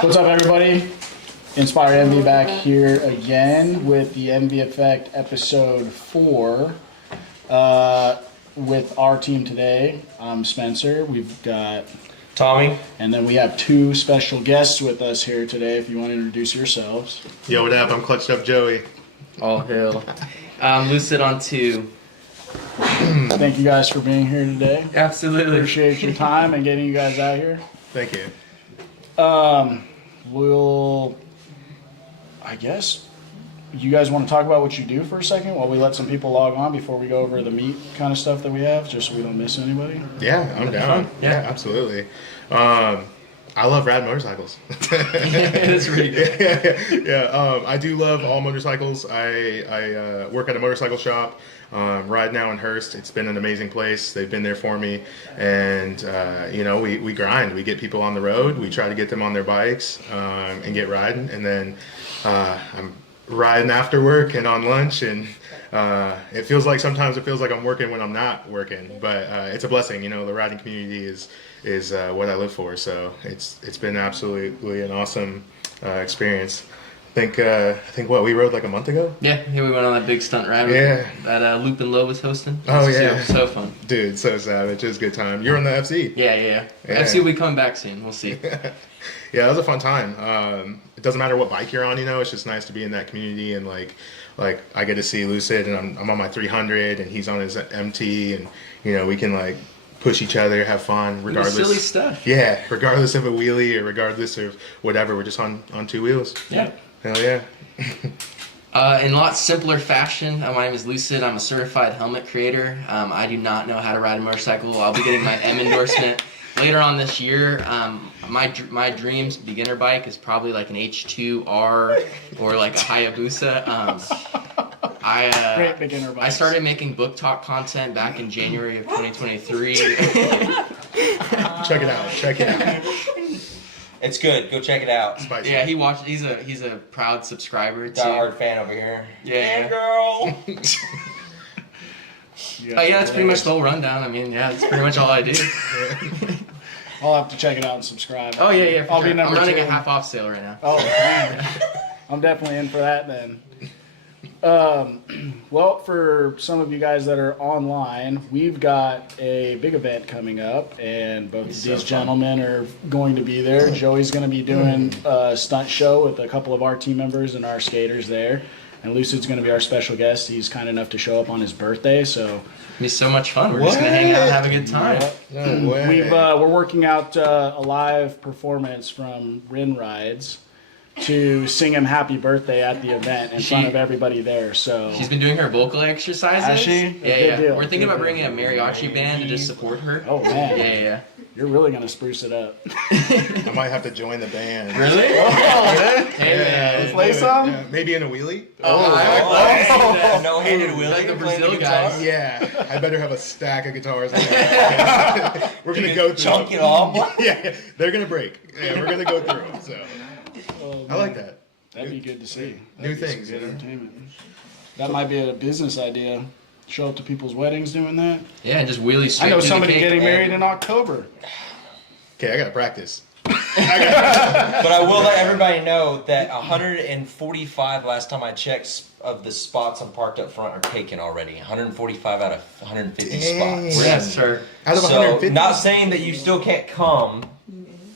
What's up, everybody? Inspire Envy back here again with the Envy Effect episode 4 with our team today. I'm Spencer. We've got Tommy. And then we have 2 special guests with us here today. If you want to introduce yourselves. Yo, what up? I'm Clutched Up Joey. All hail. Lucid on 2. Thank you guys for being here today. Absolutely. Appreciate your time and getting you guys out here. Thank you. I guess you guys want to talk about what you do for a second while we let some people log on before we go over the meat kind of stuff that we have, just so we don't miss anybody. Yeah, I'm down. Yeah, absolutely. I love rad motorcycles. That's really good. Yeah. I do love all motorcycles. I work at a motorcycle shop. Ride now in Hearst. It's been an amazing place. They've been there for me, and we grind. We get people on the road. We try to get them on their bikes and get riding, and then I'm riding after work and on lunch, and sometimes it feels like I'm working when I'm not working, but it's a blessing. The riding community is what I live for, so it's been absolutely an awesome experience. I think we rode like a month ago. Yeah, we went on that big stunt ride. Yeah, that Loop and Low was hosting. Oh yeah, so fun, dude. So savage. It was a good time. You're on the FC. Yeah. FC will be coming back soon. We'll see. Yeah, it was a fun time. It doesn't matter what bike you're on. It's just nice to be in that community, and like I get to see Lucid, and I'm on my 300, and he's on his MT, and we can like push each other, have fun, regardless. Silly stuff. Yeah, regardless of a wheelie or regardless of whatever. We're just on 2 wheels. Yeah. Hell yeah. In a lot simpler fashion, my name is Lucid. I'm a certified helmet creator. I do not know how to ride a motorcycle. I'll be getting my M endorsement later on this year. My dreams beginner bike is probably like an H2R or like a Hayabusa. Great beginner bikes. I started making book talk content back in January of 2023. Check it out. It's good. Go check it out. Spicy. Yeah, he watched. He's a proud subscriber too. Diehard fan over here. Yeah, girl. That's pretty much the whole rundown. I mean, yeah, that's pretty much all I do. I'll have to check it out and subscribe. Oh yeah. I'll be I'm number running 2. a half off sale right now. Oh, man. I'm definitely in for that then. Well, for some of you guys that are online, we've got a big event coming up, and both of these gentlemen are going to be there. Joey's going to be doing a stunt show with a couple of our team members and our skaters there, and Lucid's going to be our special guest. He's kind enough to show up on his birthday, so It'll be so much fun. We're just gonna hang out and have a good time. No way. we're working out a live performance from Rin Rides to sing him happy birthday at the event in front of everybody there. So she's been doing her vocal exercises. Has she? Yeah. Good deal. We're thinking about bringing a mariachi band to just support her. Oh man. Yeah. You're really gonna spruce it up. I might have to join the band. Really? Hey man. Play some? Yeah, maybe in a wheelie. No-handed wheelie. Like the playing Brazil guitar? guys. Yeah, I better have a stack of guitars. We're gonna go through. Chunk it off. Yeah, they're gonna break. Yeah, we're gonna go through them. So I like that. That'd be good to see. New That'd be some things, good you know? entertainment. That might be a business idea. Show up to people's weddings doing that. Yeah, and just wheelie straight I know through somebody the cake. getting married in October. Okay, I gotta practice. But I will let everybody know that 145, last time I checked, of the spots I'm parked up front are taken already. 145 out of 150 Dang. spots. Yes, sir. Out of So, 150. not saying that you still can't come,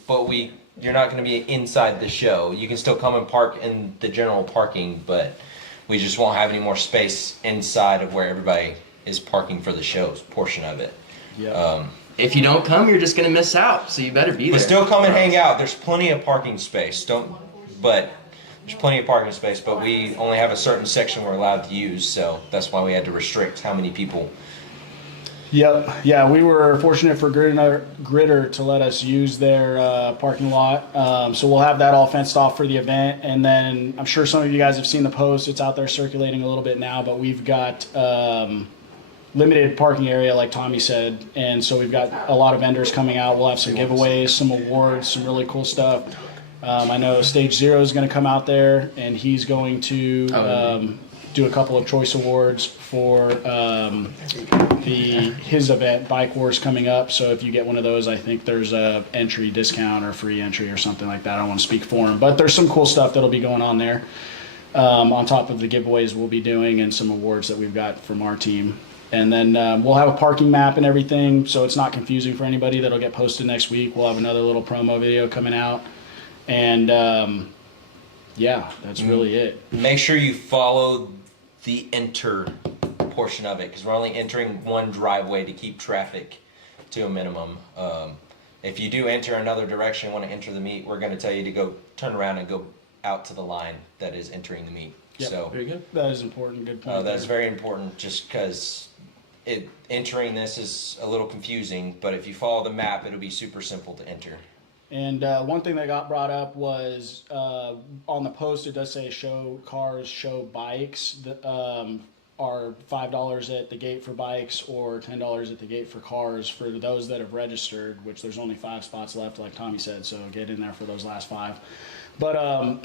but you're not going to be inside the show. You can still come and park in the general parking, but we just won't have any more space inside of where everybody is parking for the show's portion of it. Yeah. If you don't come, you're just gonna miss out. So you better be there. But still come and hang out. There's plenty of parking space. But there's plenty of parking space, but we only have a certain section we're allowed to use, so that's why we had to restrict how many people. Yep. Yeah, we were fortunate for Gritter to let us use their parking lot. So we'll have that all fenced off for the event. And then I'm sure some of you guys have seen the post. It's out there circulating a little bit now, but we've got limited parking area, like Tommy said. And so we've got a lot of vendors coming out. We'll have some giveaways, some awards, some really cool stuff. I know Stage Zero is going to come out there, and he's going to do a couple of choice awards for his event, Bike Wars, coming up. So if you get one of those, I think there's a entry discount or free entry or something like that. I don't want to speak for him, but there's some cool stuff that'll be going on there. On top of the giveaways we'll be doing and some awards that we've got from our team. And then we'll have a parking map and everything, so it's not confusing for anybody. That'll get posted next week. We'll have another little promo video coming out. And yeah, that's really it. Make sure you follow the enter portion of it because we're only entering one driveway to keep traffic to a minimum. If you do enter another direction, want to enter the meet, we're going to tell you to go turn around and go out to the line that is entering the meet. Yep. So Very good. That is important. Good point. that is very important just because entering this is a little confusing, but if you follow the map, it'll be super simple to enter. And one thing that got brought up was on the post, it does say show cars, show bikes that are $5 at the gate for bikes or $10 at the gate for cars for those that have registered, which there's only 5 spots left, like Tommy said, so get in there for those last 5. But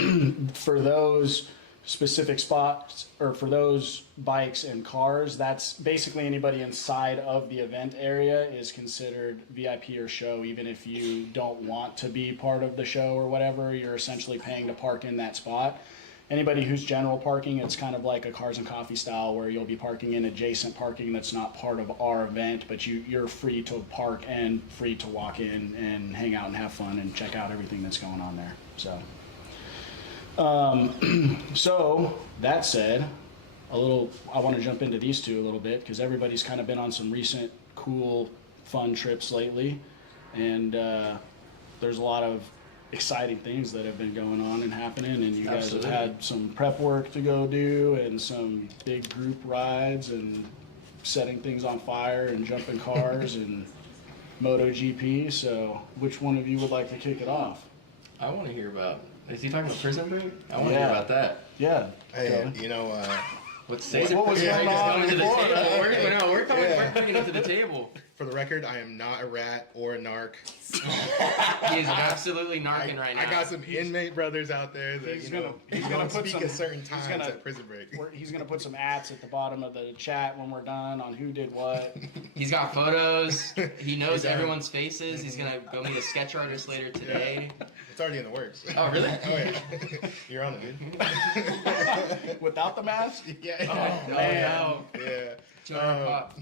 for those specific spots, or for those bikes and cars, that's basically anybody inside of the event area is considered VIP or show. Even if you don't want to be part of the show or whatever, you're essentially paying to park in that spot. Anybody who's general parking, it's kind of like a Cars and Coffee style where you'll be parking in adjacent parking that's not part of our event, but you're free to park and free to walk in and hang out and have fun and check out everything that's going on there. So that said, I want to jump into these two a little bit because everybody's kind of been on some recent cool, fun trips lately, and there's a lot of exciting things that have been going on and happening, and you guys have had some prep work to go do and some big group rides and setting things on fire and jumping cars and MotoGP. So which one of you would like to kick it off? I want to hear about. Is he talking about Prison Break? I want to Yeah. hear about that. Yeah. Hey, go. Let's say What was going on coming to the before? table. We're coming. Yeah. We're bringing it to the table. For the record, I am not a rat or a narc. He is absolutely narking right now. I got some inmate brothers out there that He's you know gonna- he's gonna don't put speak some- at certain he's times gonna- at prison break. He's going to put some ats at the bottom of the chat when we're done on who did what. He's got photos. He knows He's everyone's faces. He's gonna go meet a sketch artist later today. It's already in the works. Oh, really? Oh yeah, you're on it, dude. Without the mask? Yeah. Oh, Oh, man. no. Yeah. 200 pop.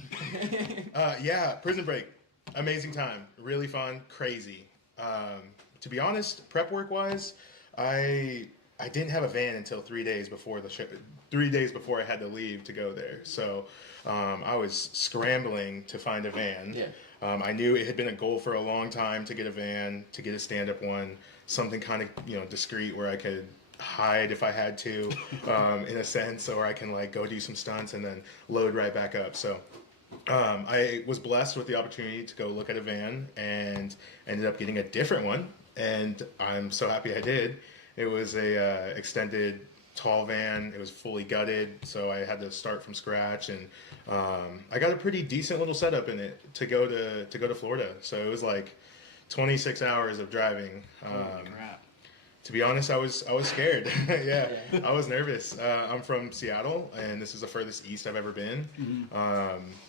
Yeah, Prison Break, amazing time, really fun, crazy. To be honest, prep work wise, I didn't have a van until 3 days before the show. 3 days before I had to leave to go there, so I was scrambling to find a van. Yeah. I knew it had been a goal for a long time to get a van, to get a stand-up one, something kind of discreet where I could hide if I had to, in a sense, or I can like go do some stunts and then load right back up. So I was blessed with the opportunity to go look at a van and ended up getting a different one, and I'm so happy I did. It was a extended tall van. It was fully gutted, so I had to start from scratch, and I got a pretty decent little setup in it to go to Florida. So it was like 26 hours of driving. Holy crap. To be honest, I was scared. Yeah, I was nervous. I'm from Seattle, and this is the furthest east I've ever been.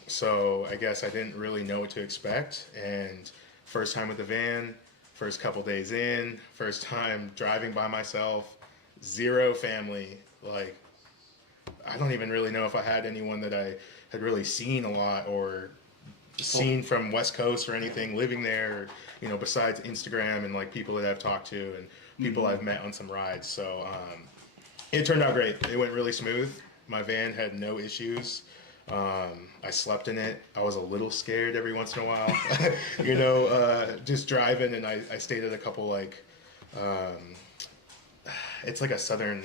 So I guess I didn't really know what to expect. And first time with the van, first couple days in, first time driving by myself, zero family. Like, I don't even really know if I had anyone that I had really seen a lot or seen from West Coast or anything living there, besides Instagram and like people that I've talked to and people I've met on some rides. So it turned out great. It went really smooth. My van had no issues. I slept in it. I was a little scared every once in a while, just driving, and I stayed at a couple like, it's like a Southern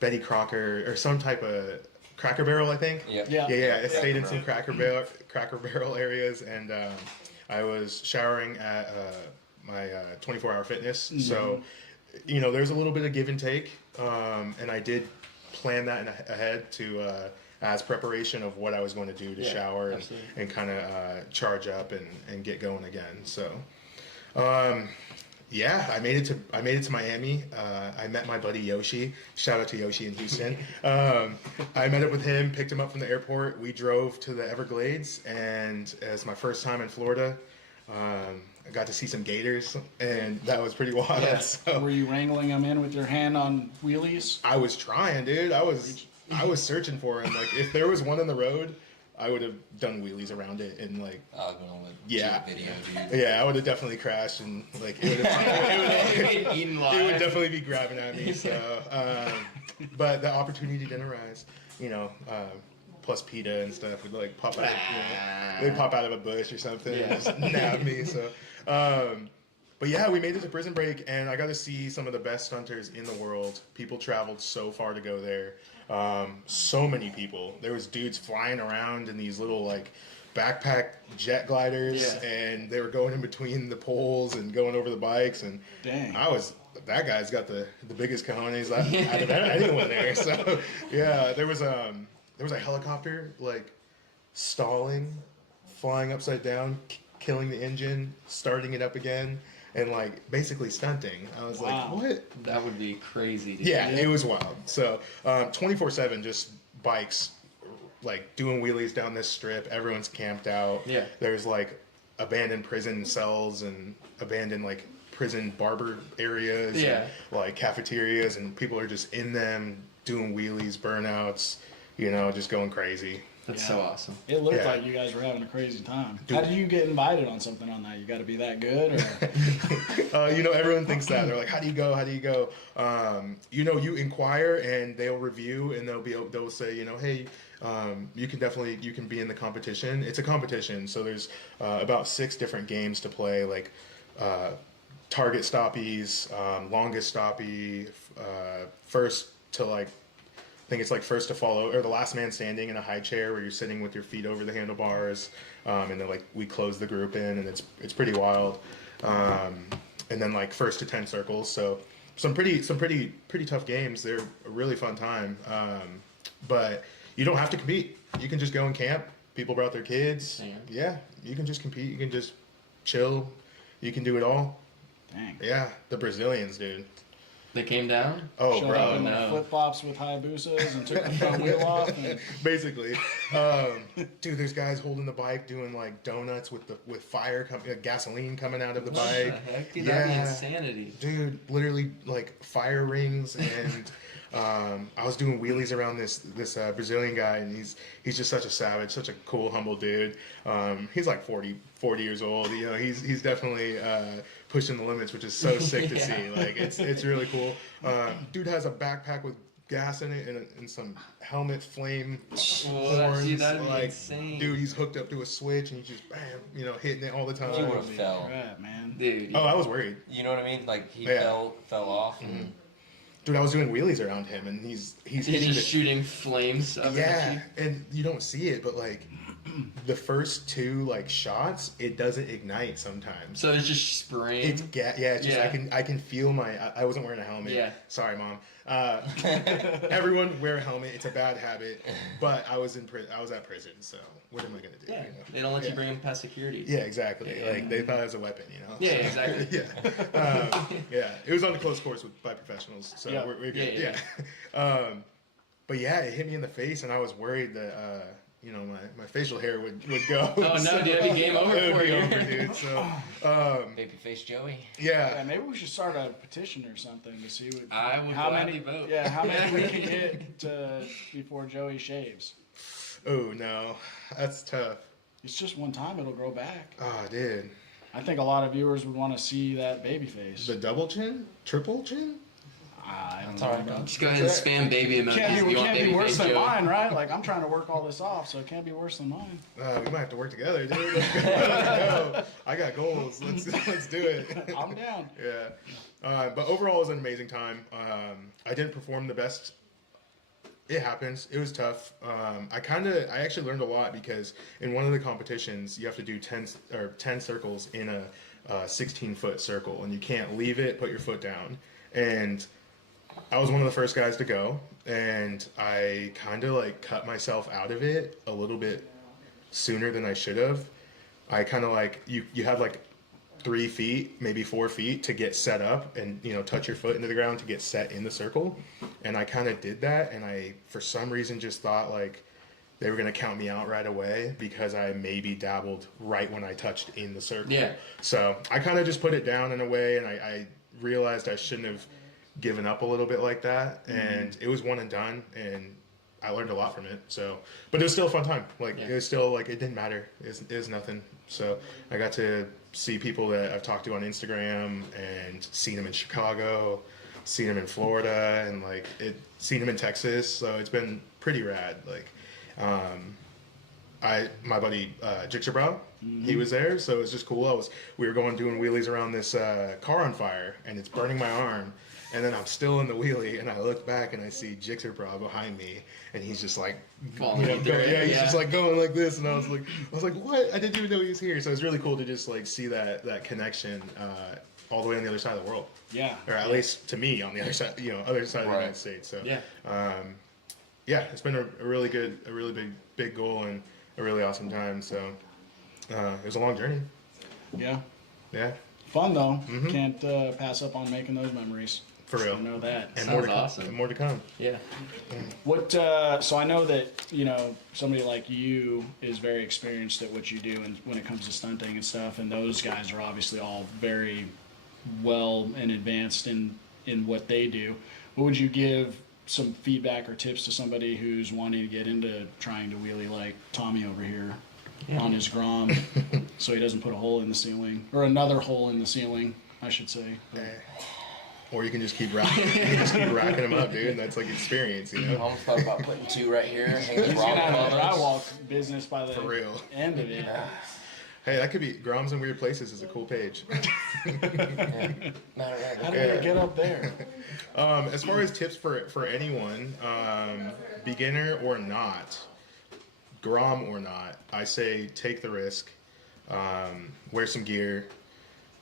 Betty Crocker or some type of Cracker Barrel, I think. Yeah. Yeah. I stayed in some Cracker Barrel areas, and I was showering at my 24-hour fitness. So, there's a little bit of give and take, and I did plan that ahead to as preparation of what I was going to do to shower and kind of charge up and get going again. So, Yeah, I made it to Miami. I met my buddy Yoshi. Shout out to Yoshi in Houston. I met up with him, picked him up from the airport. We drove to the Everglades, and as my first time in Florida, I got to see some gators, and that was pretty wild. Yeah. So Were you wrangling them in with your hand on wheelies? I was trying, dude. I was searching for him. Like if there was one in the road, I would have done wheelies around it and like. I was gonna let Yeah. you video, dude. Yeah, I would have definitely crashed and like it would Eaten it would live. definitely be grabbing at me. So, but the opportunity didn't arise. You know, plus PETA and stuff would like pop out. They'd pop out of a bush or something Yeah. and just nab me. So, but yeah, we made it to Prison Break, and I got to see some of the best stunters in the world. People traveled so far to go there. So many people. There was dudes flying around in these little like backpack jet gliders, Yeah. and they were going in between the poles and going over the bikes. And Dang. that guy's got the biggest cojones out of anyone there. So yeah, there was a helicopter like stalling, flying upside down, killing the engine, starting it up again, and like basically stunting. I was Wow. like, what? That would be crazy. Dude. Yeah, it was wild. So 24/7, just bikes, like doing wheelies down this strip. Everyone's camped out. Yeah. There's like abandoned prison cells and abandoned like prison barber areas. Yeah. And, like cafeterias, and people are just in them doing wheelies, burnouts. You know, just going crazy. That's so awesome. It looked Yeah. like you guys were having a crazy time. Dude. How did you get invited on something on that? You got to be that good, or You know, everyone thinks that. They're like, "How do you go? How do you go?" You know, you inquire, and they'll review, and they'll say, you know, hey, you can be in the competition. It's a competition, so there's about 6 different games to play, like target stoppies, longest stoppie, first to like. I think it's like first to follow or the last man standing in a high chair where you're sitting with your feet over the handlebars, and then like we close the group in, and it's pretty wild. And then like first to 10 circles. So some pretty tough games. They're a really fun time. But you don't have to compete. You can just go and camp. People brought their kids. Yeah, you can just compete. You can just chill. You can do it all. dang. Yeah, the Brazilians, dude. They came down. Oh, Showed bro. up in no. flip flops with Hayabusas and took the front wheel off. And, Basically, dude, there's guys holding the bike doing like donuts with fire gasoline coming out of the What bike. the heck? Dude, that'd be Yeah. insanity. Dude, literally like fire rings, and I was doing wheelies around this Brazilian guy, and he's just such a savage, such a cool, humble dude. He's like 40 years old. You know, he's definitely pushing the limits, which is so sick to see. Like it's really cool. Dude has a backpack with gas in it and some helmet flame horns. Dude, that'd be like, insane. dude, he's hooked up to a switch, and he's just bam, you know, hitting it all the time. You would've fell. Crap, man. Dude. Oh, I was worried. You know what I mean? Like he Yeah. fell off. And Dude, I was doing wheelies around him, and he's He's hitting just shooting flames up at yeah, and you don't see it, but like the first 2 like shots, it doesn't ignite sometimes. you. So it's just spraying. It's yeah, it's just Yeah. I can feel I wasn't wearing a helmet. Yeah. Sorry, mom. Everyone wear a helmet. It's a bad habit, but I was at prison, so what am I gonna do? Yeah. You know? They don't let Yeah. you bring him past security. Yeah, exactly. Like they thought it was a weapon, you know. Yeah, So, exactly. yeah, yeah. It was on the close course by professionals, so Yeah. we're good. Yeah, Yeah. But yeah, it hit me in the face, and I was worried that you know my facial hair would go. Oh no, So- dude, that'd be game over it would for be you. over, dude. So Babyface Joey. Yeah, yeah, maybe we should start a petition or something to see what, I would how gladly many vote. Yeah, how many we can get before Joey shaves. oh no, that's tough. It's just one time; it'll grow back. Oh, dude, I think a lot of viewers would want to see that baby face. the double chin, triple chin. I don't That's all know. right, bro. Just go ahead and spam baby emojis. Can't if be, you want can't be baby worse face than Joey. mine, right? Like I'm trying to work all this off, so it can't be worse than mine. We might have to work together, dude. Let's go. I got goals. Let's do it. I'm down. Yeah, but overall, it was an amazing time. I didn't perform the best. It happens. It was tough. I actually learned a lot because in one of the competitions, you have to do 10 circles in a 16-foot circle, and you can't leave it. Put your foot down. And I was one of the first guys to go, and I kind of like cut myself out of it a little bit sooner than I should have. I kind of like you have like 3 feet, maybe 4 feet to get set up and, you know, touch your foot into the ground to get set in the circle. And I kind of did that. And I, for some reason, just thought like they were going to count me out right away because I maybe dabbled right when I touched in the circle. Yeah. So I kind of just put it down in a way, and I realized I shouldn't have given up a little bit like that. And it was one and done. And I learned a lot from it. So, but it was still a fun time. Like it was still like, it didn't matter. It was nothing. So I got to see people that I've talked to on Instagram and seen them in Chicago, seen them in Florida, and like seen them in Texas. So it's been pretty rad. Like, my buddy Jigsaw, he was there, so it was just cool. We were doing wheelies around this car on fire, and it's burning my arm. And then I'm still in the wheelie, and I look back and I see Jigsaw behind me, and he's just like, Falling through it, he's just like going like this, and I was like, what? I didn't even know he was here. So it's really cool to just like see that connection all the way on the other side of the world. Yeah. Or at least to me on the other side, other side of the United States. So it's been a really big goal and a really awesome time. So it was a long journey. Yeah. Yeah. Fun though. Can't pass up on making those memories. For real. I know that. And Sounds awesome. And more to come. Yeah. What? So I know that somebody like you is very experienced at what you do, and when it comes to stunting and stuff, and those guys are obviously all very well and advanced in what they do. What would you give some feedback or tips to somebody who's wanting to get into trying to wheelie like Tommy over here on his Grom, so he doesn't put a hole in the ceiling or another hole in the ceiling, I should say. Or you can just keep racking. You can just keep racking them up, dude. That's like experience, I almost thought about putting 2 right here. Hang the He's gonna have a Bravo drywall business by the For real. end of it. Hey, that could be Groms in Weird Places is a cool page. How did they get up there? As far as tips for anyone, beginner or not, Grom or not, I say take the risk, wear some gear,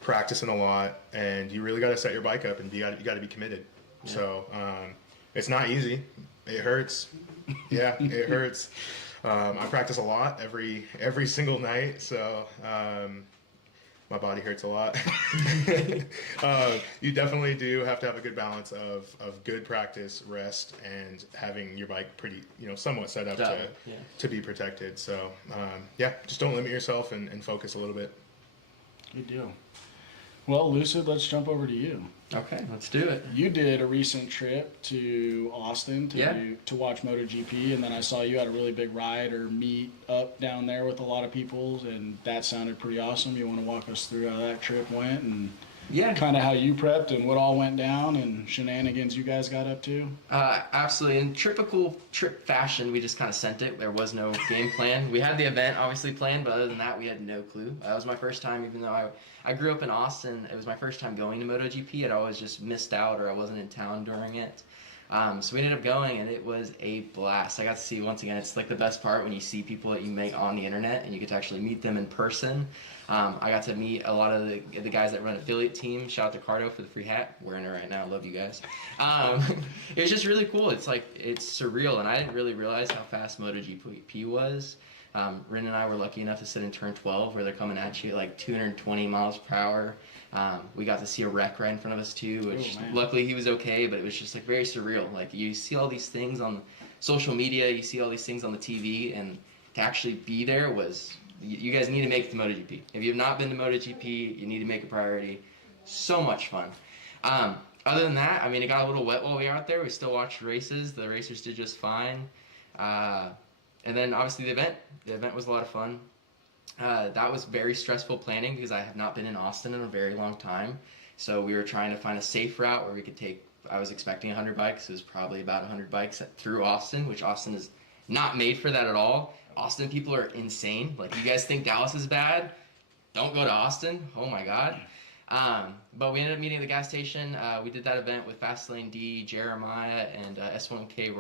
practicing a lot, and you really got to set your bike up, and you got to be committed. Yeah. So it's not easy. It hurts. Yeah, it hurts. I practice a lot every single night, so my body hurts a lot. You definitely do have to have a good balance of good practice, rest, and having your bike pretty, somewhat set up to be protected. So just don't limit yourself and focus a little bit. Good deal. Well, Lucid, let's jump over to you. Okay, let's do it. You did a recent trip to Austin to watch MotoGP, and then I saw you had a really big ride or meet up down there with a lot of people, and that sounded pretty awesome. You want to walk us through how that trip went and kind of how you prepped and what all went down and shenanigans you guys got up to? Absolutely. In typical trip fashion, we just kind of sent it. There was no game plan. We had the event obviously planned, but other than that, we had no clue. That was my first time, even though I grew up in Austin. It was my first time going to MotoGP. I'd always just missed out or I wasn't in town during it. So we ended up going, and it was a blast. I got to see, once again, it's like the best part when you see people that you meet on the internet and you get to actually meet them in person. I got to meet a lot of the guys that run affiliate teams. Shout out to Cardo for the free hat. Wearing it right now. Love you guys. It was just really cool. It's surreal, and I didn't really realize how fast MotoGP was. Rin and I were lucky enough to sit in turn 12 where they're coming at you at like 220 miles per hour. We got to see a wreck right in front of us too, which luckily he was okay, but it was just like very surreal. Like you see all these things on social media, you see all these things on the TV, and to actually be there was, you guys need to make it to MotoGP. If you have not been to MotoGP, you need to make a priority. So much fun. Other than that, it got a little wet while we were out there. We still watched races. The racers did just fine. And then obviously the event. The event was a lot of fun. That was very stressful planning because I have not been in Austin in a very long time. So we were trying to find a safe route where we could take, I was expecting 100 bikes. It was probably about 100 bikes through Austin, which Austin is not made for that at all. Austin people are insane. Like, you guys think Dallas is bad? Don't go to Austin. Oh my God. But we ended up meeting at the gas station. We did that event with Fastlane D, Jeremiah, and S1K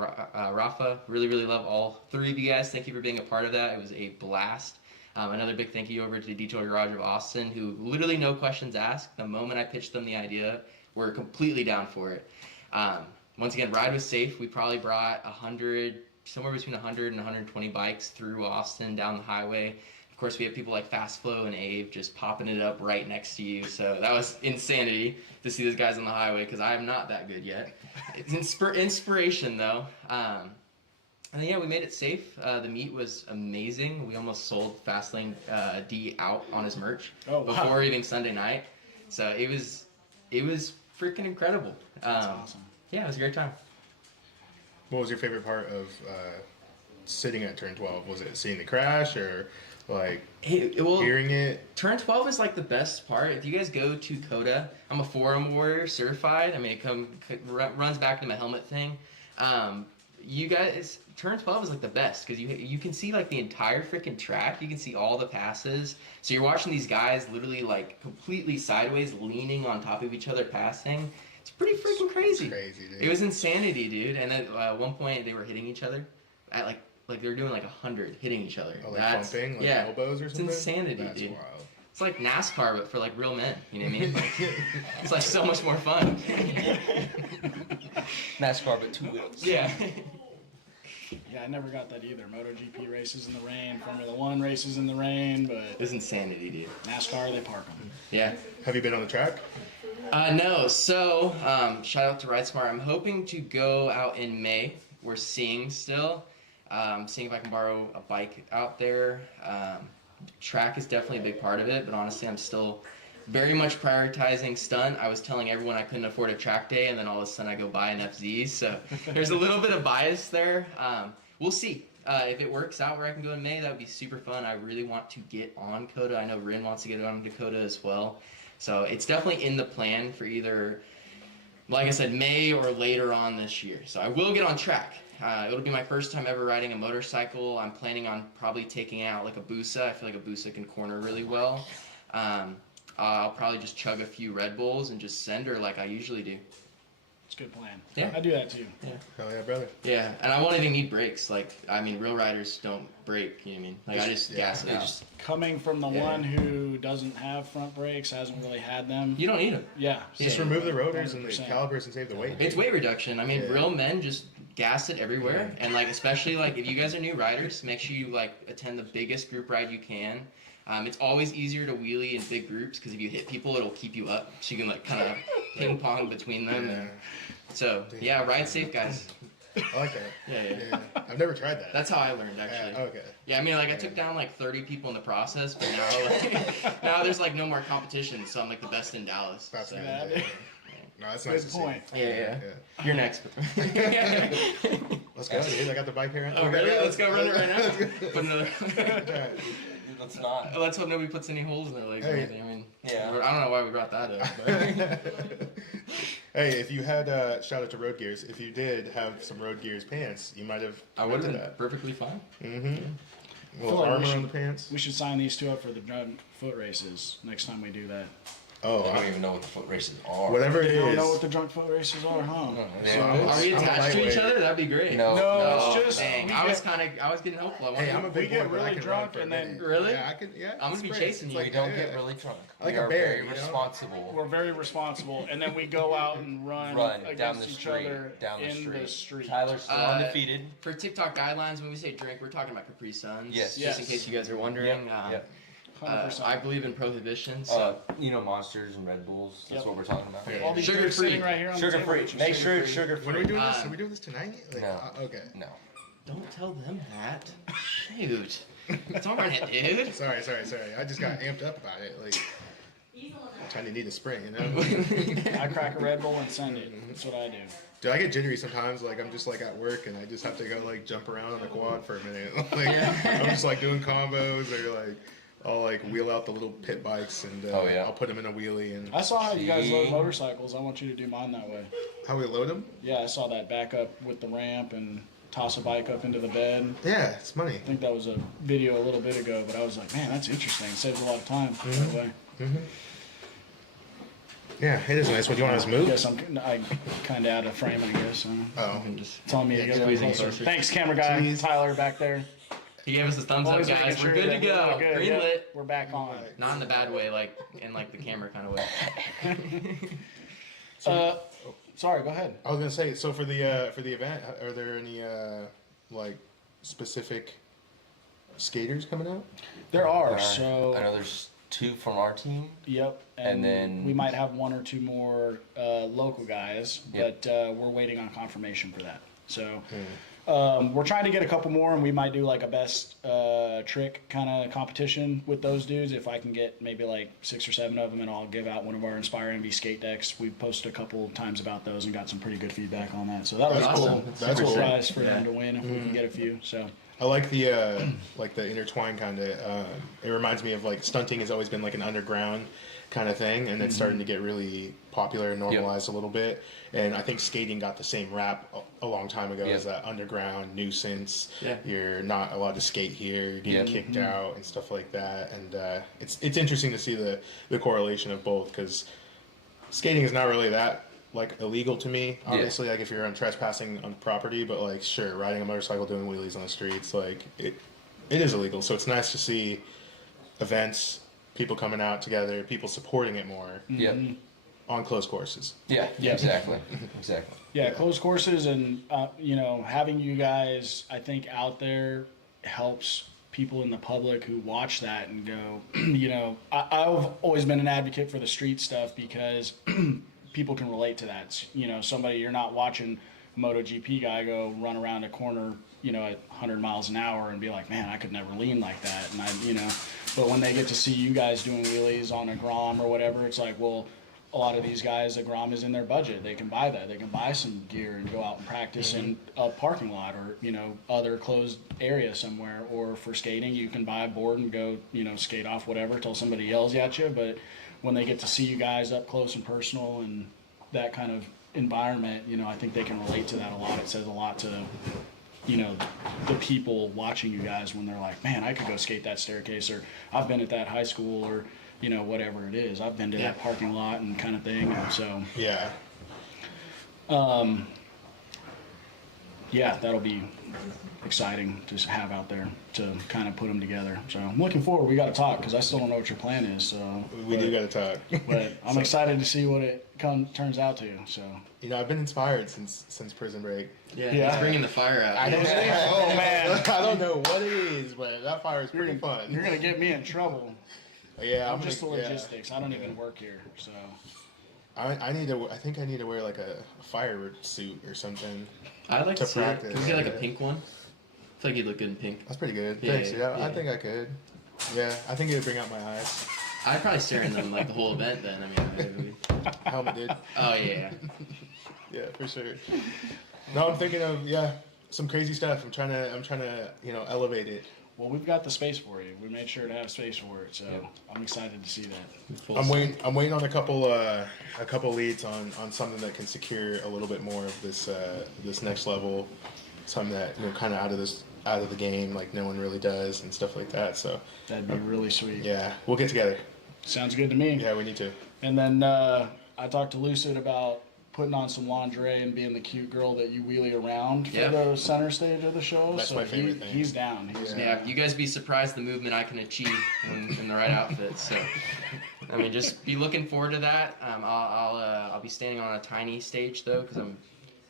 Rafa. Really, really love all 3 of you guys. Thank you for being a part of that. It was a blast. Another big thank you over to Detour Garage of Austin, who literally no questions asked. The moment I pitched them the idea, were completely down for it. Once again, ride was safe. We probably brought somewhere between 100 and 120 bikes through Austin down the highway. Of course, we have people like Fast Flow and Abe just popping it up right next to you. So that was insanity to see those guys on the highway because I am not that good yet. It's inspiration though. And then, yeah, we made it safe. The meet was amazing. We almost sold Fastlane D out on his merch before even Sunday night. So it was freaking incredible. That's awesome. Yeah, it was a great time. What was your favorite part of sitting at turn 12? Was it seeing the crash or like hearing it? Turn 12 is like the best part. If you guys go to Coda, I'm a Forum Warrior certified. I mean, it runs back to my helmet thing. You guys, turn 12 is like the best because you can see like the entire freaking track. You can see all the passes. So you're watching these guys literally like completely sideways, leaning on top of each other, passing. It's pretty freaking crazy. It's crazy, dude. It was insanity, dude. And then at one point they were hitting each other at like they were doing like 100 hitting each other. Oh, like bumping, like elbows or something? It's insanity, That's dude. Wild. It's like NASCAR, but for like real men. You know what I mean? Like, it's like so much more fun. NASCAR, but 2 wheels. Yeah. Yeah, I never got that either. MotoGP races in the rain, Formula One races in the rain, but It was insanity, dude. NASCAR, they park them. Yeah. Have you been on the track? No. So, shout out to RideSmart. I'm hoping to go out in May. We're seeing still. Seeing if I can borrow a bike out there. Track is definitely a big part of it, but honestly, I'm still very much prioritizing stunt. I was telling everyone I couldn't afford a track day, and then all of a sudden I go buy an FZ. So there's a little bit of bias there. We'll see. If it works out where I can go in May, that would be super fun. I really want to get on Coda. I know Rin wants to get on Dakota as well. So it's definitely in the plan for either, like I said, May or later on this year. So I will get on track. It'll be my first time ever riding a motorcycle. I'm planning on probably taking out like a Busa. I feel like a Busa can corner really well. I'll probably just chug a few Red Bulls and just send her like I usually do. It's a good plan. Yeah. I do that too. Hell yeah, brother. Yeah, and I won't even need brakes. Like, I mean, real riders don't brake, you know what I mean? Like, I just gas it out. Coming from the one who doesn't have front brakes, hasn't really had them. You don't need them. Yeah. Just so- remove the rotors and the 100%. calipers and save the weight. It's weight reduction. I mean, Yeah. real men just gas it everywhere. And, like, especially, like, if you guys are new riders, make sure you, like, attend the biggest group ride you can. It's always easier to wheelie in big groups because if you hit people, it'll keep you up. So you can, like, kind of ping pong between them. And so, yeah, ride safe, guys. I like that. Yeah. I've never tried that. That's how I learned, actually. Okay. Yeah, I mean, like, I took down, like, 30 people in the process, but now, like, now there's, like, no more competition, so I'm, like, the best in Dallas. That's so. good. Yeah. Yeah. No, that's nice Good to point. see. Yeah. You're next. Let's go, dude. I got the bike here. Oh, really? Let's go run it right now. Put another. Let's not. Let's hope nobody puts any holes in their legs or Hey. anything. I mean, Yeah. I don't know why we brought that up. But. Hey, if you had shout out to Road Gears, if you did have some Road Gears pants, you might have. I would have rented been perfectly fine. Mm-hmm. feel Little like we armor should- on the pants. We should sign these two up for the drug foot races next time we do that. Oh, I don't even know what the foot races are. whatever it You don't know what is. the drunk foot races are, huh? Yeah. Are we I'm a attached to each lightweight. other? That'd be great. No. No, it's just Dang, we I was get- I was getting hopeful. I Hey, wanted I'm a to- big get boy, but I really can drunk run for a and then- minute. Really? Yeah, I can. Yeah, I'm gonna be sprint. chasing It's you. like, We don't yeah. get really drunk. Like we a are bear, very you know? responsible. We're very responsible, and then we go out and run, Run against down the each street, other down the in street. the street. Tyler's still undefeated. For TikTok guidelines, when we say drink, we're talking about Capri Suns. Yes. Just in Yes. case you guys are wondering. Yep. 100%. I believe in prohibition. So. Monsters and Red Bulls. That's Yep. what we're talking about. Yeah. All these Sugar dudes free. sitting right here on the Sugar table, free. which is Make sure sugar it's sugar free. When are we doing this? Um, Are we doing this tonight? Like, No. Okay. No. Don't tell them that. Shoot. Darn it, dude. Sorry. I just got amped up about it. Like, trying to need a spring, you know? I crack a Red Bull and send it. That's what I do. Dude, I get jittery sometimes. Like, I'm just like at work and I just have to go like jump around on the quad for a minute. Like, I'm just like doing combos or like I'll like wheel out the little pit bikes and I'll put them in a wheelie and I saw how you guys See? load motorcycles. I want you to do mine that way. how we load them. Yeah, I saw that back up with the ramp and toss a bike up into the bed. Yeah, it's money. I think that was a video a little bit ago, but I was like, man, that's interesting. It saves a lot of time that way. Yeah, it is nice. What do you want us to I move? guess I kind of out of frame, I guess. Oh, Just Telling me to get a little squeezing closer. closer. Thanks, camera guy. Jeez. Tyler back there. He gave us a thumbs Always up, making guys. sure We're good to that go. we're good. Green Yep, lit. We're back on. Not in the bad way, like in like the camera kind of way. Sorry, go ahead. I was gonna say. So for the event, are there any like specific skaters coming out? There are. I So know there's 2 from our team. yep, And then- we might have 1 or 2 more local guys, Yep. but we're waiting on confirmation for that. So we're trying to get a couple more, and we might do like a best trick kind of competition with those dudes. If I can get maybe like 6 or 7 of them, and I'll give out one of our Inspire MV skate decks. We posted a couple times about those and got some pretty good feedback on that. So that'll be That's cool. cool. That's cool. Prize for Yeah. them to win if we can get a few. So. I like the intertwine kind of. It reminds me of like stunting has always been like an underground kind of thing, and it's starting to get really popular and normalized a little bit. And I think skating got the same rap a long time ago as that underground nuisance. Yeah. You're not allowed to skate here. You're getting Yep. kicked out and stuff like that. And it's interesting to see the correlation of both because skating is not really that like illegal to me. Obviously, like if you're on trespassing on property, but like sure, riding a motorcycle, doing wheelies on the streets, like it is illegal. So it's nice to see events, people coming out together, people supporting it more Yep. on closed courses. Yeah. Yeah. Exactly. Exactly. Yeah, closed courses and having you guys, I think, out there helps people in the public who watch that and go, I've always been an advocate for the street stuff because people can relate to that. Somebody you're not watching a MotoGP guy go run around a corner, at 100 miles an hour and be like, man, I could never lean like that. And but when they get to see you guys doing wheelies on a Grom or whatever, it's like, well, a lot of these guys, a Grom is in their budget. They can buy that. They can buy some gear and go out and practice in a parking lot or, other closed area somewhere. Or for skating, you can buy a board and go, skate off whatever till somebody yells at you. But when they get to see you guys up close and personal and that kind of environment, I think they can relate to that a lot. It says a lot to, the people watching you guys when they're like, man, I could go skate that staircase, or I've been at that high school, or whatever it is. I've been to that parking lot and kind of thing. And so, Yeah. yeah, that'll be exciting to have out there to kind of put them together. So I'm looking forward. We got to talk because I still don't know what your plan is. So We do got to talk. but I'm excited to see what it turns out to. So I've been inspired since Prison Break. Yeah, Yeah. he's bringing the fire out. I don't know. Oh man, I don't know what it is, but that fire is pretty fun. you're gonna get me in trouble. Yeah, I'm just the gonna- logistics. I don't even work here. So I need to. I think I need to wear like a fire suit or something. I'd like to to see it. practice, Can we get like yeah. a pink one? I feel like you'd look good in pink. That's pretty good. Yeah, Thanks. Yeah, yeah. I think I could. Yeah, I think it would bring out my eyes. I'd probably stare in them like the whole event then. I mean, Helmet did. oh yeah. Yeah, for sure. No, I'm thinking of some crazy stuff. I'm trying to elevate it. well, we've got the space for you. We made sure to have space for it. So I'm excited to see that. Full I'm suit. waiting on a couple leads on something that can secure a little bit more of this next level, something that kind of out of the game, like no one really does and stuff like that. So That'd be really sweet. yeah, we'll get together. Sounds good to me. Yeah, we need to. And then I talked to Lucid about putting on some lingerie and being the cute girl that you wheelie around for Yeah. the center stage of the show. That's so my favorite thing. He's down. He's Yeah, you guys be surprised the movement I can achieve in the right outfit. So, I mean, just be looking forward to that. I'll be standing on a tiny stage though because I'm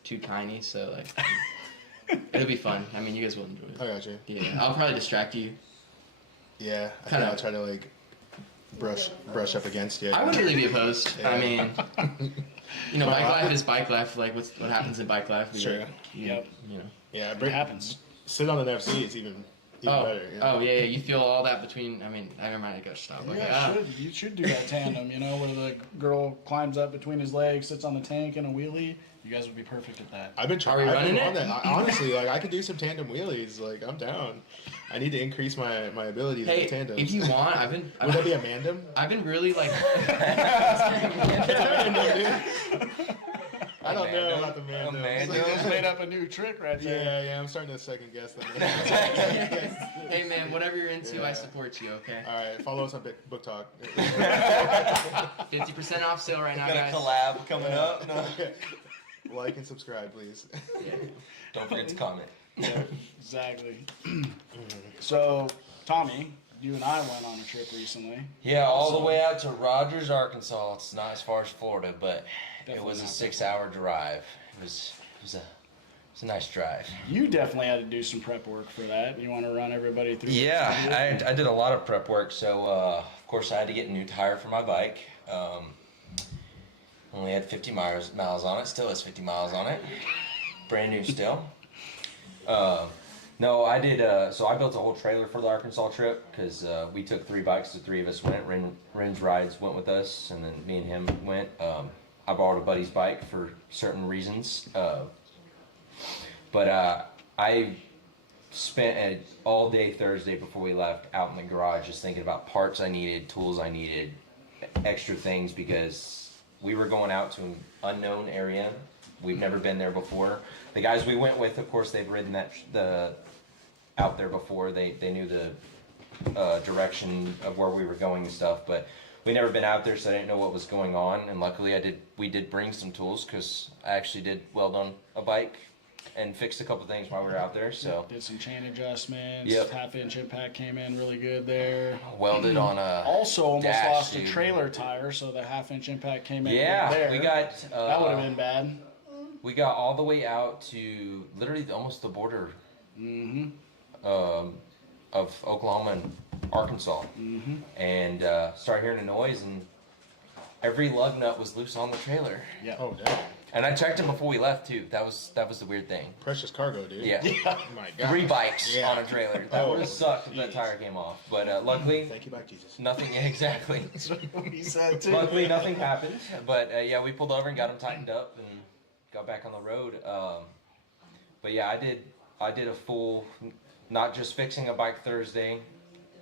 too tiny. So like, it'll be fun. I mean, you guys will enjoy it. I got you. Yeah, I'll probably distract you. Yeah, I think Kinda. I'll try to like brush up against you. I wouldn't really be opposed. Yeah. I mean, bike life is bike life. Like what happens in bike life. Sure. Yep. Yeah, It happens. sit on an FC is even better. Yeah. You feel all that between. I mean, I might have got to stop. Like, You should do that tandem, where the girl climbs up between his legs, sits on the tank in a wheelie. You guys would be perfect at that. I've been Are trying. we I've been running on it? that. Honestly, like I could do some tandem wheelies. Like I'm down. I need to increase my abilities hey, with tandems. if you want, Would that be a mandem? I've been really like. I don't know about the mandems. Amanda? You just made up a new trick right there. Yeah, I'm starting to second guess them. Hey man, whatever you're into, Yeah. I support you. Okay. All right, follow us on Book Talk. 50% off sale right now, Got a guys. collab coming up. No. Like and subscribe, please. Don't forget to comment. Exactly. So, Tommy, you and I went on a trip recently. Yeah, all the way out to Rogers, Arkansas. It's not as far as Florida, but it Definitely was a not 6-hour drive. It was It's a nice drive. You definitely had to do some prep work for that. You want to run everybody through? Yeah, I did a lot of prep work. So, of course, I had to get a new tire for my bike. Only had 50 miles on it. Still has 50 miles on it. Brand new still. No, I did. So I built a whole trailer for the Arkansas trip because we took 3 bikes. The 3 of us went. Ren's Rides went with us, and then me and him went. I borrowed a buddy's bike for certain reasons. But I spent all day Thursday before we left out in the garage just thinking about parts I needed, tools I needed, extra things because we were going out to an unknown area. We've never been there before. The guys we went with, of course, they've ridden out there before. They knew the direction of where we were going and stuff, but we never been out there, so I didn't know what was going on. And luckily, we did bring some tools because I actually did weld on a bike and fixed a couple things while we were out there. So Did some chain adjustments. Yep. Half-inch impact came in really good there. welded on a Also, almost dash, lost a dude. trailer tire, so the half-inch impact came in Yeah, good there. we got that would have been bad. we got all the way out to literally almost the border of Oklahoma and Arkansas, and started hearing a noise, and every lug nut was loose on the trailer. Yeah. Oh, damn. And I checked them before we left too. That was the weird thing. Precious cargo, dude. Yeah. Oh my God. 3 bikes Yeah. on a trailer. That Oh, would have sucked if that jeez. tire came off. But luckily, Thank you, back Jesus. nothing. Exactly. he said too. Luckily, nothing happened. But yeah, we pulled over and got them tightened up and got back on the road. But yeah, I did a full, not just fixing a bike Thursday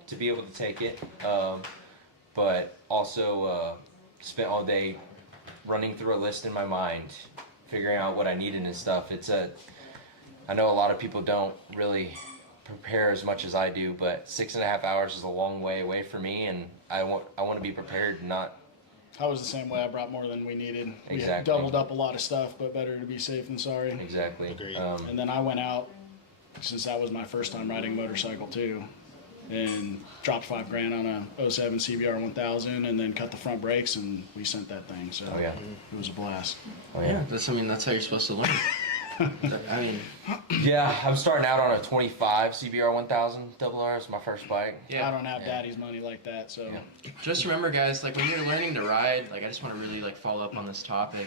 to be able to take it, but also spent all day running through a list in my mind, figuring out what I needed and stuff. I know a lot of people don't really prepare as much as I do, but 6.5 hours is a long way away for me, and I want to be prepared and not. I was the same way. I brought more than we needed. We had Exactly. doubled up a lot of stuff, but better to be safe than sorry. Exactly. Agreed. And then I went out, since that was my first time riding a motorcycle too, and dropped $5,000 on a 07 CBR 1000, and then cut the front brakes, and we sent that thing. So Oh yeah. it was a blast. Oh Yeah, yeah. that's how you're supposed to learn. I mean, Yeah, I'm starting out on a 25 CBR 1000 double R. It's my first bike. yeah. I don't have Yeah. daddy's money like that, so Yeah. Just remember, guys, like when you're learning to ride, like I just want to really like follow up on this topic.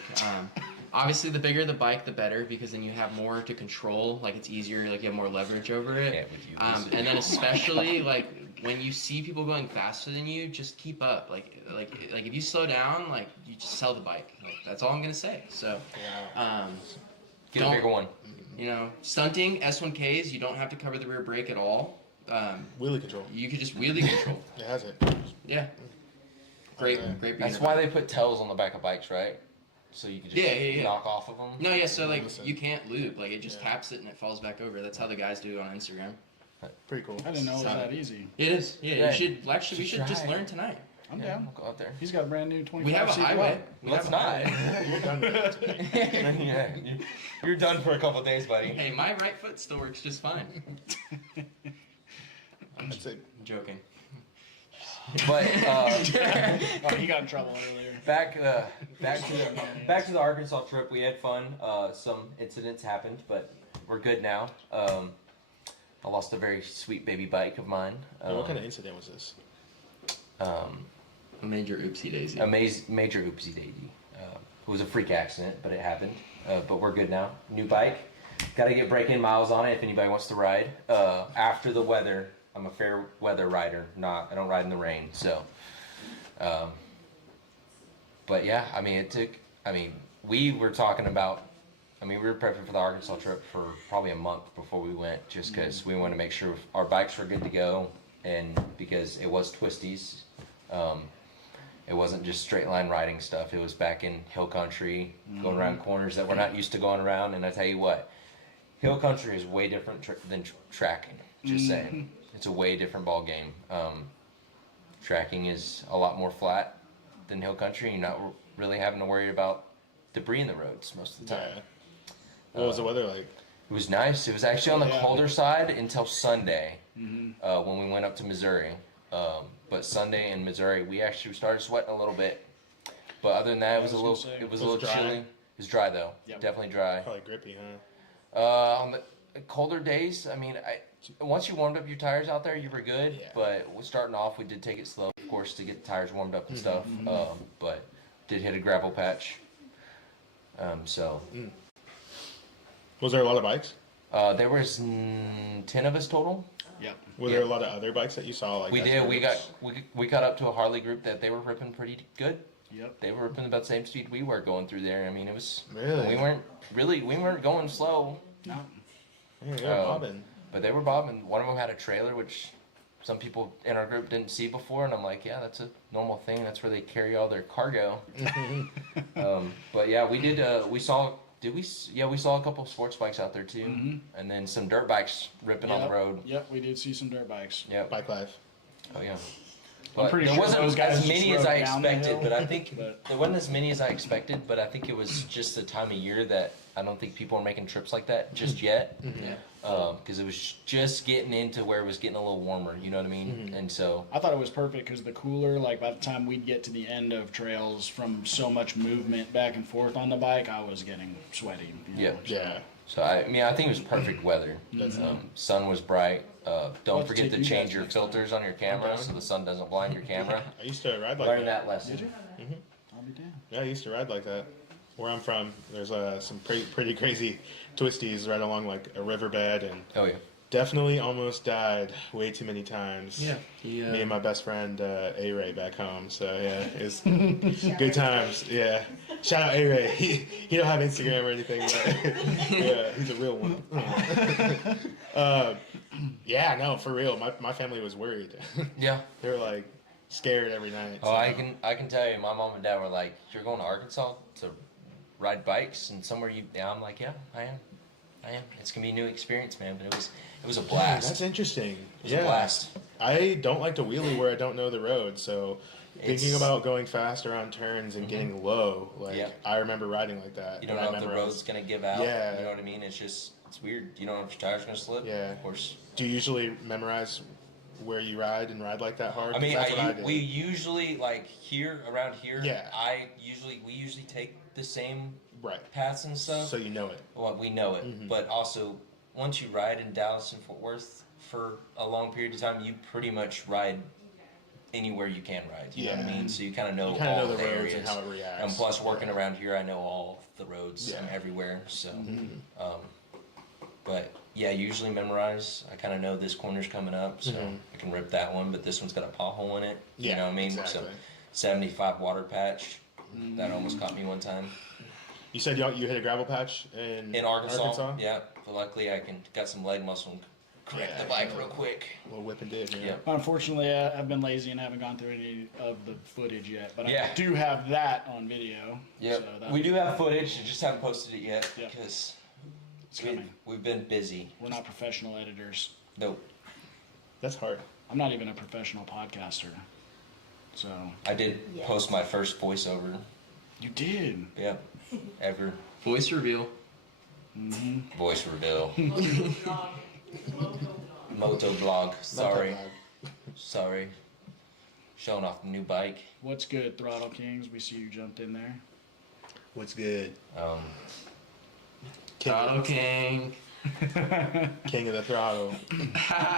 Obviously, the bigger the bike, the better, because then you have more to control. Like it's easier, like you have more leverage over it. Yeah, with you. And then especially like when you see people going faster than you, just keep up. Like if you slow down, like you just sell the bike. Like, that's all I'm gonna say. So, Get a don't- bigger one. you know, stunting S1Ks, you don't have to cover the rear brake at all. Wheelie control. You could just wheelie control. It has it. Yeah. Great, Okay. great. That's beginner why bike. they put tails on the back of bikes, right? So you can just Yeah. knock off of them. No, yeah. So like Listen. you can't lube. Like it just Yeah. taps it and it falls back over. That's how the guys do it on Instagram. Pretty cool. I didn't know it was So- that easy. It is. Yeah. Yeah. You should actually. We Just should just try. learn tonight. I'm Yeah, down. we'll go out there. He's got a brand new 25. We have a CBR. highway. We Let's have a not. highway. You're done with it. Yeah, you're done for a couple of days, buddy. Hey, my right foot still works just fine. That's it. I'm joking. But Oh, he got in trouble earlier. back to the Arkansas trip. We had fun. Some incidents happened, but we're good now. I lost a very sweet baby bike of mine. What kind of incident was this? A major oopsie daisy. Major oopsie daisy. It was a freak accident, but it happened. But we're good now. New bike. Got to get break-in miles on it if anybody wants to ride. After the weather, I'm a fair weather rider. I don't ride in the rain. So, but yeah, I mean, we were talking about. We were prepping for the Arkansas trip for probably a month before we went, just because we wanted to make sure our bikes were good to go, and because it was twisties. It wasn't just straight line riding stuff. It was back in hill country, going around corners that we're not used to going around. And I tell you what, hill country is way different than tracking. Just saying, it's a way different ball game. Tracking is a lot more flat than hill country. You're not really having to worry about debris in the roads most of the time. Yeah. What was the weather like? It was nice. It was actually on the Yeah. colder side until Sunday, when we went up to Missouri. But Sunday in Missouri, we actually started sweating a little bit. But other than that, it was a I was little, gonna say. it was a It was little dry. chilly. It was dry though, Yep. definitely dry. Probably grippy, huh? On the colder days, I mean, once you warmed up your tires out there, you were good. Yeah. But starting off, we did take it slow, of course, to get the tires warmed up and stuff. But did hit a gravel patch. So Was there a lot of bikes? there was 10 of us total. Yep. Were there a lot of other bikes that you saw? Like We that did. groups? We got up to a Harley group that they were ripping pretty good. Yep. They were ripping about the same speed we were going through there. I mean, it was Really? we weren't going slow. No. Yeah, they were bobbing. But they were bobbing. One of them had a trailer, which some people in our group didn't see before, and I'm like, yeah, that's a normal thing. That's where they carry all their cargo. But yeah, we did. We saw. Did we? Yeah, we saw a couple of sports bikes out there too, and then some dirt bikes ripping on the road. Yep, we did see some dirt bikes. Yep. Bike life. Oh yeah. I'm pretty there sure wasn't those guys as many just as I rode down the expected, hill, but I think but- there wasn't as many as I expected. But I think it was just the time of year that I don't think people are making trips like that just yet, Yeah. because it was just getting into where it was getting a little warmer. You know what I mean? And so I thought it was perfect because the cooler, like by the time we'd get to the end of trails from so much movement back and forth on the bike, I was getting sweaty. You know? Yep. Yeah. So I mean, I think it was perfect weather. Sun was bright. Don't I'll have to forget take to you change guys your next time. filters on your camera so the sun doesn't blind your camera. I used to ride like Learn that. that lesson. I'll be down. Yeah, I used to ride like that. Where I'm from, there's some pretty crazy twisties right along like a riverbed, and Oh yeah. definitely almost died way too many times. Yeah. Me and my best friend A-Ray back home. So yeah, it's good times. Yeah, shout out A-Ray. He don't have Instagram or anything, but yeah, he's a real one. Yeah, no, for real. My family was worried. Yeah. They were like scared every night. Oh, I can tell you, my mom and dad were like, "You're going to Arkansas to ride bikes and somewhere you." Yeah, I'm like, "Yeah, I am. It's gonna be a new experience, man." But it was a blast. That's interesting. It was a blast. I don't like to wheelie where I don't know the road, so thinking It's- about going fast around turns and getting low, like Yeah. I remember riding like that. You don't and I know if the memorized- road's gonna give out. Yeah. You know what I mean? It's weird. You don't know if your tires gonna slip. Yeah. Of course. Do you usually memorize where you ride and ride like that hard? I mean, That's what I did. we usually like around here. Yeah. We usually take the same right, paths and stuff. so you know it. Well, we know it, but also once you ride in Dallas and Fort Worth for a long period of time, you pretty much ride anywhere you can ride. You know what I Yeah. mean? So you kind of know You kinda all know the roads areas. and how it reacts. And plus, working around here, I know all the roads. Yeah. I'm everywhere. So, but yeah, usually memorize. I kind of know this corner's coming up, so I can rip that one. But this one's got a pothole in it. You Yeah, know what I mean? exactly. So 75 water patch. That almost caught me one time. You said you hit a gravel patch in Arkansas. Yeah, but luckily I got some leg muscle and correct Yeah, the bike yeah. real quick. Well, whip and did. Yeah. Yeah. Unfortunately, I've been lazy and haven't gone through any of the footage yet, but Yeah. I do have that on video. Yep. So that- We do have footage, just haven't posted it yet Yep. because It's coming. we've been busy. We're not professional editors. Nope. That's hard. I'm not even a professional podcaster. So I did Yes. post my first voiceover. you did. Yep. Ever. Voice reveal. Voice reveal. Moto blog. Sorry. Sorry. Showing off the new bike. What's good, Throttle Kings? We see you jumped in there. What's good? Throttle King. King of the throttle.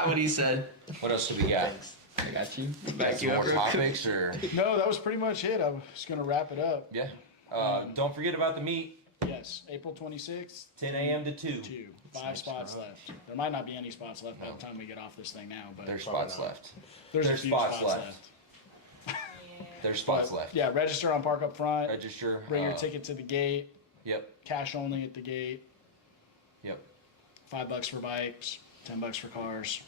What he said. What else do we got? I got you. Back you Some up more real quick. topics or No, that was pretty much it. I was going to wrap it up. yeah. Don't forget about the meet. Yes, April 26th, 10 a.m. to 2. 5 spots left. There might not be any spots left by the time we get off this thing now, but There's Probably spots not. left. there's a there's few spots spots left. left. There's spots But, left. Yeah, register on Park Up Front. Register. Bring your ticket to the gate. Yep. Cash only at the gate. Yep. $5 for bikes. $10 for cars.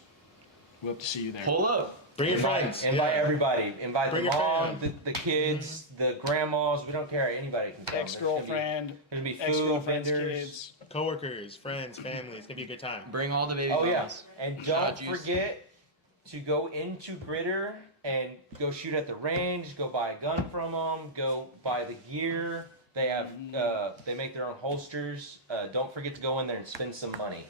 We hope to see you there. Pull up. Bring your Invite, friends. invite Yeah. everybody. Invite Bring the your mom, fam. the kids, the grandmas. We don't care. Anybody can come. Ex-girlfriend. There's gonna be food Ex-girlfriend's vendors. kids. Coworkers, friends, family. It's gonna be a good time. Bring all the baby Oh yeah, mamas. and Shot don't juice. forget to go into Gritter and go shoot at the range. Go buy a gun from them. Go buy the gear. They have they make their own holsters. Don't forget to go in there and spend some money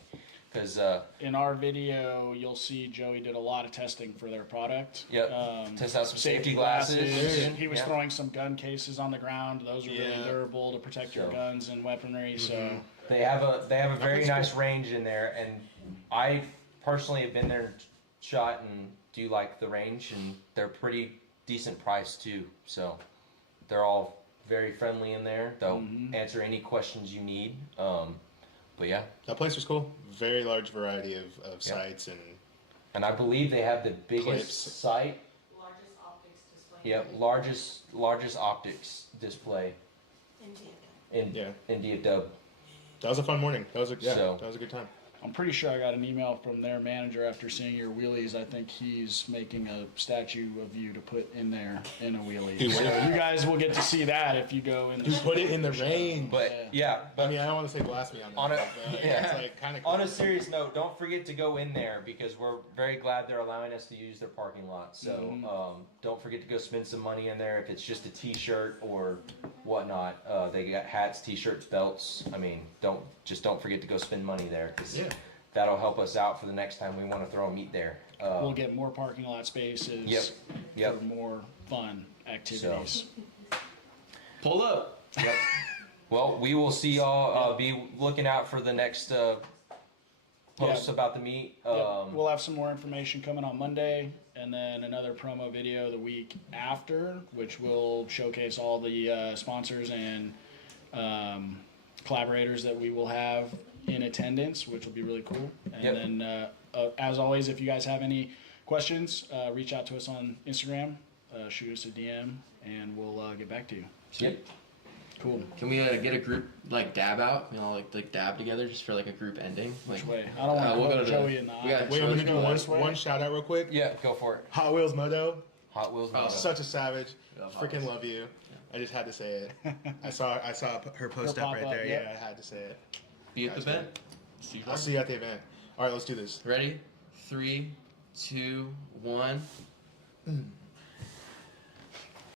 because In our video, you'll see Joey did a lot of testing for their product. Yep. Test out some safety glasses. He was Yeah. throwing some gun cases on the ground. Those are really Yeah. durable to protect your So- guns and weaponry. So they have a very place nice range in there, and I personally have been there and shot and do like the range, and they're pretty decent price too. So they're all very friendly in there. They'll answer any questions you need. But yeah, That place was cool. Very large variety of sites and and I believe they have the biggest Clips. site. Largest optics display. Yep, largest optics display India. in Yeah. India Dub. that was a fun morning. That was a So- that was a good time. I'm pretty sure I got an email from their manager after seeing your wheelies. I think he's making a statue of you to put in there in a wheelie. Dude, So what? you guys will get to see that if you go in. You put it in the rain. But yeah, but I mean, I don't want to say blasphemy on that. On a- but yeah. it's like kind of on a serious note, don't forget to go in there because we're very glad they're allowing us to use their parking lot. So don't forget to go spend some money in there if it's just a T-shirt or whatnot. They got hats, T-shirts, belts. I mean, don't forget to go spend money there because Yeah. that'll help us out for the next time we want to throw a meet there. We'll get more parking lot spaces. Yep. Yep. For more fun activities. Pull up. Yep. Well, we will see y'all. Be looking out for the next posts Yeah. about the meet. Yep. We'll have some more information coming on Monday, and then another promo video the week after, which will showcase all the sponsors and collaborators that we will have in attendance, which will be really cool. And Yep. then, as always, if you guys have any questions, reach out to us on Instagram, shoot us a DM, and we'll get back to you. Yep. Cool. Can we get a group like dab out? You know, like dab together just for like a group ending. Like, Which way? I don't want to we'll go look to Joey in the we got- eye. Wait, I'm So gonna do go this way. one shout out real quick. Yeah. Go for it. Hot Wheels Moto, Hot Wheels. Oh, Moto. such a savage. Love Hot Freaking Wheels. love you. I just had to say it. I saw her post Her up right pop-up, there. yep. Yeah, I had to say it. Be at the Gotcha. event. See you I'll guys. see you at the event. All right, let's do this. Ready? 3, 2, 1.